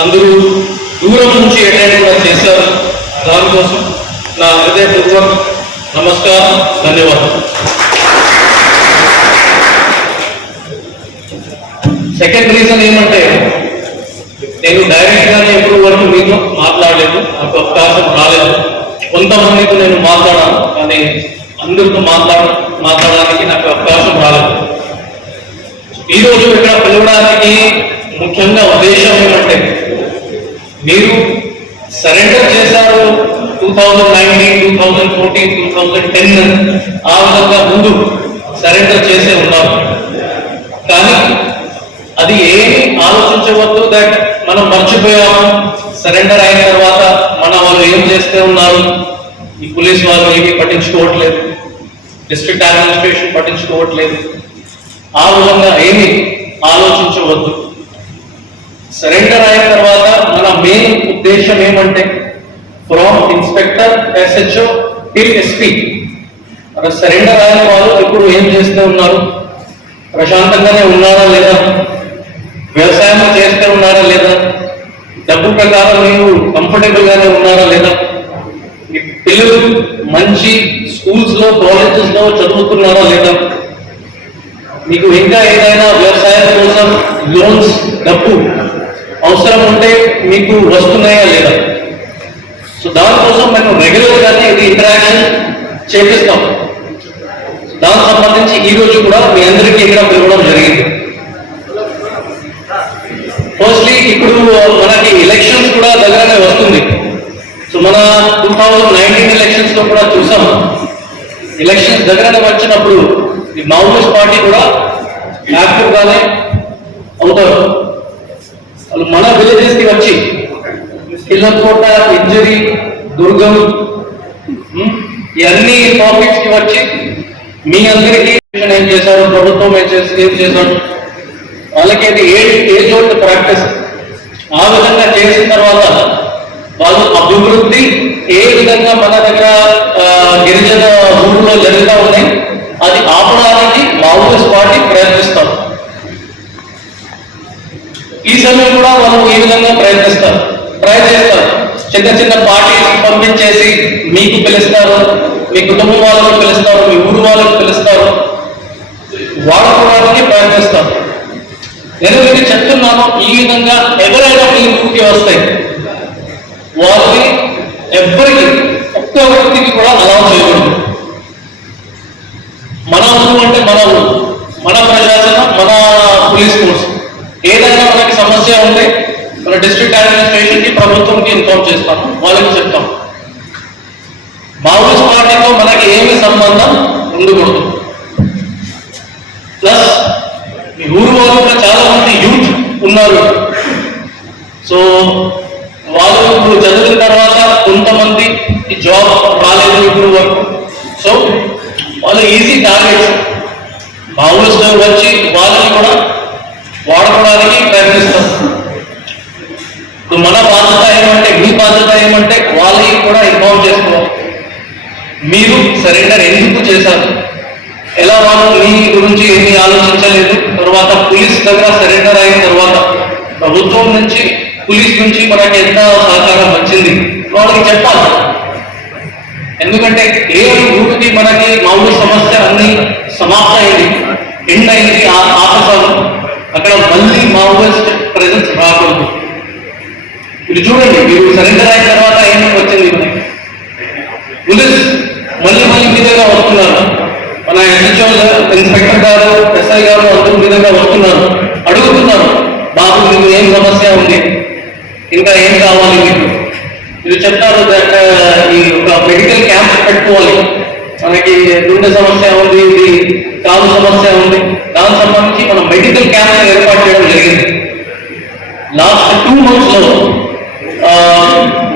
అందరూ దూరం నుంచి అటెండ్ కూడా చేశారు. దానికోసం నా హృదయపూర్వక నమస్కారం ధన్యవాదాలు. సెకండ్ రీజన్ ఏమంటే నేను డైరెక్ట్గానే ఎప్పుడు వరకు మీతో మాట్లాడలేదు. నాకు అవకాశం రాలేదు. కొంతమందితో నేను మాట్లాడాను కానీ అందరితో మాట్లాడ మాట్లాడడానికి నాకు అవకాశం రాలేదు. ఈరోజు ఇక్కడ పిలవడానికి ముఖ్యంగా ఉద్దేశం ఏమంటే మీరు సరెండర్ చేశారు two thousand nineteen two thousand fourteen two thousand ten ఆ విధంగా ముందు సరెండర్ చేసే ఉన్నారు కానీ అది ఏమి ఆలోచించవద్దు దట్ మనం మర్చిపోయాము. సరెండర్ అయిన తర్వాత మన వాళ్ళు ఏం చేస్తే ఉన్నారు? ఈ పోలీస్ వాళ్ళు ఏమీ పట్టించుకోవట్లేదు. డిస్ట్రిక్ట్ అడ్మినిస్ట్రేషన్ పట్టించుకోవట్లేదు. ఆ విధంగా ఏమి ఆలోచించవద్దు. సరెండర్ అయిన తర్వాత మన మెయిన్ ఉద్దేశం ఏమంటే from inspector SHO till SP మన సరెండర్ అయిన వాళ్ళు ఇప్పుడు ఏం చేస్తూ ఉన్నారు? ప్రశాంతంగానే ఉన్నారా లేదా? వ్యవసాయం చేస్తూ ఉన్నారా లేదా? డబ్బు ప్రకారం మీరు కంఫర్టబుల్గానే ఉన్నారా లేదా? మీ పిల్లలు మంచి స్కూల్స్లో కాలేజెస్లో చదువుతున్నారా లేదా? మీకు ఇంకా ఏదైనా వ్యవసాయం కోసం లోన్స్ డబ్బు అవసరం ఉంటే మీకు వస్తున్నాయా లేదా? సో దానికోసం మేము రెగ్యులర్గానే ఇది ఇంటరాక్షన్ చేపిస్తాం. దానికి సంబంధించి ఈ రోజు కూడా మీ అందరికీ ఇక్కడ పిలవడం జరిగింది. ఫస్ట్లీ ఇప్పుడు మనకి ఎలక్షన్స్ కూడా దగ్గరనే వస్తుంది. సో మన టూ థౌజండ్ నైన్టీన్ ఎలక్షన్స్లో కూడా చూసాం. ఎలక్షన్స్ దగ్గరనే వచ్చినప్పుడు ఈ మావోయిస్ట్ పార్టీ కూడా యాక్టివ్ గానే అవుతారు. మన విలేజెస్కి వచ్చి ఇళ్ళకోట ఇంజరీ దుర్గం ఇవన్నీ టాపిక్స్కి వచ్చి మీ అందరికీ ఏం చేశారు ప్రభుత్వం ఏం చేసి ఏం చేశారు? వాళ్ళకి అది ఏజ్ ఏజ్ ఓల్డ్ ప్రాక్టీస్ ఆ విధంగా చేసిన తర్వాత వాళ్ళు అభివృద్ధి ఏ విధంగా మన దగ్గర గిరిజన ఊళ్ళో జరుగుతూ ఉన్నాయి అది ఆపడానికి మామూలు పార్టీ ప్రయత్నిస్తారు ఈ సమయం కూడా వాళ్ళు ఈ విధంగా ప్రయత్నిస్తారు ప్రయత్నిస్తారు చిన్న చిన్న పార్టీస్ పంపించేసి మీకు పిలుస్తారు మీ కుటుంబ వాళ్ళకు పిలుస్తారు మీ ఊరు వాళ్ళకు పిలుస్తారు. వాడుకోవడానికి ప్రయత్నిస్తారు నేను మీకు చెప్తున్నాను ఈ విధంగా ఎవరైనా మీ ఊరికి వస్తాయి వాళ్ళని ఎవ్వరికి ఒక్క వ్యక్తికి కూడా అలా చేయకూడదు మన ఊరు అంటే మన ఊరు మన ప్రశాసనం మన పోలీస్ ఫోర్స్ ఏదైనా మనకి సమస్య ఉంటే మన డిస్ట్రిక్ట్ అడ్మినిస్ట్రేషన్కి ప్రభుత్వంకి ఇన్ఫార్మ్ చేస్తాము. వాళ్ళకి చెప్తాం. మావోయిస్ట్ పార్టీతో మనకి ఏమి సంబంధం ఉండకూడదు. ప్లస్ మీ ఊరు వాళ్ళు కూడా చాలా మంది యూత్ ఉన్నారు. సో వాళ్ళు ఇప్పుడు చదివిన తర్వాత కొంతమంది ఈ జాబ్ రాలేదు ఇప్పుడు వరకు. సో వాళ్ళు ఈజీ టార్గెట్స్ మామూలు వచ్చి వాళ్ళని కూడా వాడుకోవడానికి వాళ్ళని కూడా ఇన్వాల్వ్ చేసుకోవాలి. మీరు సరెండర్ ఎందుకు చేశారు? ఎలా వాళ్ళు మీ గురించి ఏమీ ఆలోచించలేదు? తర్వాత పోలీస్ దగ్గర సరెండర్ అయిన తర్వాత ప్రభుత్వం నుంచి పోలీస్ నుంచి మనకి ఎంత సహకారం వచ్చింది? వాళ్ళకి చెప్పాలి. ఎందుకంటే ఏ ఊరికి మనకి మామూలు సమస్య అన్ని సమాప్త అయింది ఎండ్ అయింది ఆ- ఆపసాలు అక్కడ మళ్ళీ మావోయిస్ట్ ప్రెజెన్స్ రాకూడదు. ఇది చూడండి మీరు సరెండర్ అయిన తర్వాత ఏమేమి వచ్చింది? పోలీస్ మళ్ళీ మళ్ళీ విధంగా వస్తున్నారు మన ఎస్హెచ్ఓ ఇన్స్పెక్టర్ గారు ఎస్ఐ గారు అందరూ విధంగా వస్తున్నారు. అడుగుతున్నారు బాబు మీకు ఏం సమస్య ఉంది? ఇంకా ఏం కావాలి మీకు? మీరు చెప్తారు ఈ ఒక మెడికల్ క్యాంప్ పెట్టుకోవాలి. మనకి గుండె సమస్య ఉంది ఇది కాలు సమస్య ఉంది. దానికి సంబంధించి మనం మెడికల్ క్యాంప్ ఏర్పాటు చేయడం జరిగింది. లాస్ట్ టూ మంత్స్లో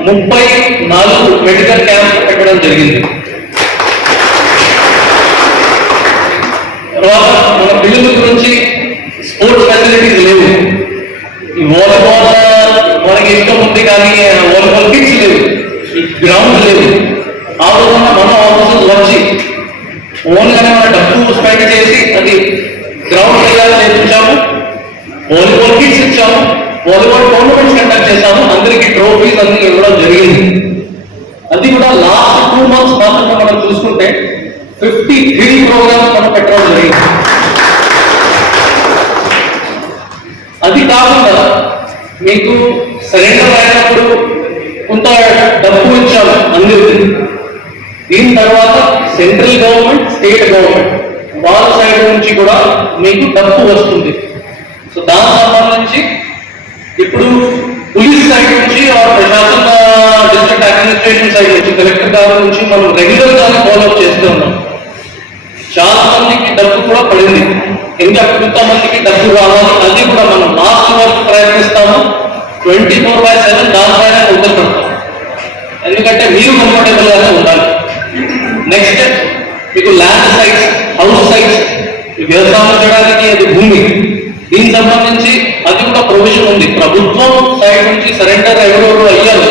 ముప్పై నాలుగు మెడికల్ క్యాంప్ పెట్టడం జరిగింది. తర్వాత మన పిల్లల గురించి స్పోర్ట్స్ ఫెసిలిటీస్ లేవు. వాలీబాల్ మనకి ఇష్టం ఉంది కానీ వాలీబాల్ కిట్స్ లేవు. గ్రౌండ్ లేవు. ఆ రోజున మన ఆఫీసర్స్ వచ్చి ఓన్గానే మన డబ్బు స్పెండ్ చేసి అది గ్రౌండ్ వేయాలని నేర్పించాము వాలీబాల్ కిట్స్ ఇచ్చాము. వాలీబాల్ టోర్నమెంట్స్ కండక్ట్ చేశాము. అందరికీ ట్రోఫీస్ అన్ని ఇవ్వడం జరిగింది. అది కూడా లాస్ట్ టూ మంత్స్ మాత్రమే మనం చూసుకుంటే ఫిఫ్టీ త్రీ ప్రోగ్రామ్స్ మనం పెట్టడం జరిగింది. అది కాకుండా మీకు సరెండర్ అయినప్పుడు కొంత డబ్బు ఇచ్చాము అందరికీ. దీని తర్వాత సెంట్రల్ గవర్నమెంట్ స్టేట్ గవర్నమెంట్ వాళ్ళ సైడ్ నుంచి కూడా మీకు డబ్బు వస్తుంది. సో దానికి సంబంధించి ప్రశాసన డిస్ట్రిక్ట్ అడ్మినిస్ట్రేషన్ సైడ్ నుంచి కలెక్టర్ గారి నుంచి మనం రెగ్యులర్గా ఫాలో చేస్తూ ఉన్నాం. చాలా మందికి డబ్బు కూడా పడింది. ఇంకా కొంతమందికి డబ్బు రావాలి అది కూడా మనం లాస్ట్ వరకు ప్రయత్నిస్తాము. ట్వంటీ ఫోర్ బై సెవెన్ దానిపైన వదిలిపెడతాం ఎందుకంటే మీరు కంఫర్టబుల్ గానే ఉండాలి. నెక్స్ట్ మీకు ల్యాండ్ సైట్స్ హౌస్ సైట్స్ వ్యవసాయం చేయడానికి అది భూమి. దీనికి సంబంధించి అది కూడా ప్రొవిజన్ ఉంది. ప్రభుత్వం సైడ్ నుంచి సరెండర్ ఎవరెవరు అయ్యారు?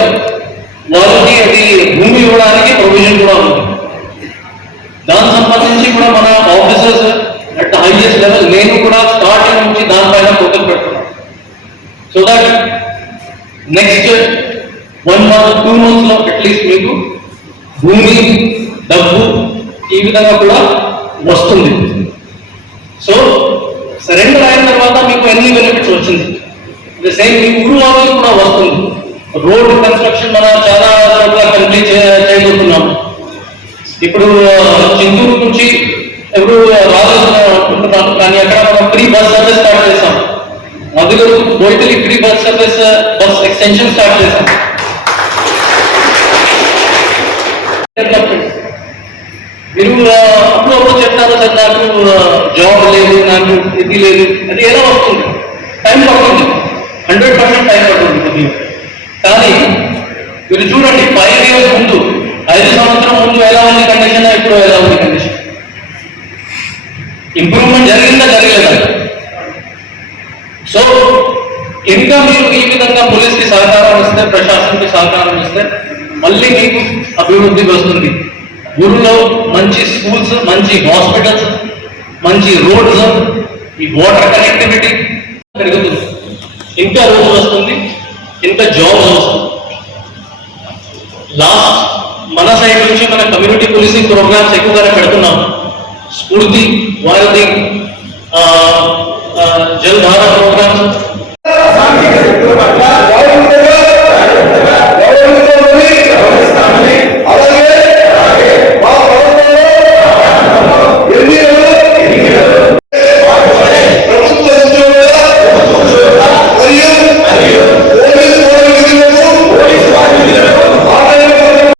వాళ్ళకి అది భూమి ఇవ్వడానికి ప్రొవిజన్ కూడా ఉంది. దానికి సంబంధించి కూడా మన ఆఫీసర్స్ అట్ హైయెస్ట్ లెవెల్ నేను కూడా స్టార్టింగ్ నుంచి దానిపైన ఫోకస్ పెడుతున్నాను. So that next one month two మంత్స్లో అట్లీస్ట్ మీకు భూమి డబ్బు ఈ విధంగా కూడా వస్తుంది. సో సరెండర్ అయిన తర్వాత మీకు ఎన్ని బెనిఫిట్స్ వచ్చింది. ద సేమ్ మీ ఊరు వాళ్ళకి కూడా వస్తుంది. రోడ్ కన్స్ట్రక్షన్ మనం చాలా చోట్ల కంప్లీట్ చేయబోతున్నాం. ఇప్పుడు చింతూరు నుంచి ఎప్పుడు రావాలనుకుంటున్నాను కానీ అక్కడ మనం ఫ్రీ బస్ సర్వీస్ స్టార్ట్ చేసాం మొదలు Boithali free bus service bus extension start చేసాం డెవలప్మెంట్ మీరు ఆ, అప్పుడు అప్పుడు చెప్తారు సార్ నాకు జాబ్ లేదు నాకు ఇది లేదు అది ఎలా వస్తుంది. టైం పడుతుంది. హండ్రెడ్ పర్సెంట్ టైం పడుతుంది కొద్దిగా కానీ మీరు చూడండి ఫైవ్ ఇయర్స్ ముందు ఐదు సంవత్సరం ముందు ఎలా ఉంది కండిషన్ ఇప్పుడు ఎలా ఉంది కండిషన్ ఇంప్రూవ్మెంట్ జరిగిందా జరగలేదా? సో ఇంకా మీరు ఈ విధంగా పోలీస్కి సహకారం ఇస్తే ప్రశాసనకి సహకారం ఇస్తే మళ్ళీ మీకు అభివృద్ధి వస్తుంది. ఊరిలో మంచి స్కూల్స్ మంచి హాస్పిటల్స్ మంచి రోడ్స్ ఈ వాటర్ కనెక్టివిటీ పెరుగుతుంది. ఇంకా రోజు వస్తుంది ఇంకా జాబ్స్ వస్తుంది. లాస్ట్ మన సైడ్ నుంచి మన కమ్యూనిటీ పోలీసింగ్ ప్రోగ్రామ్స్ ఎక్కువగా పెడుతున్నాం. స్ఫూర్తి వారధి ఆ, ఆ, జలధార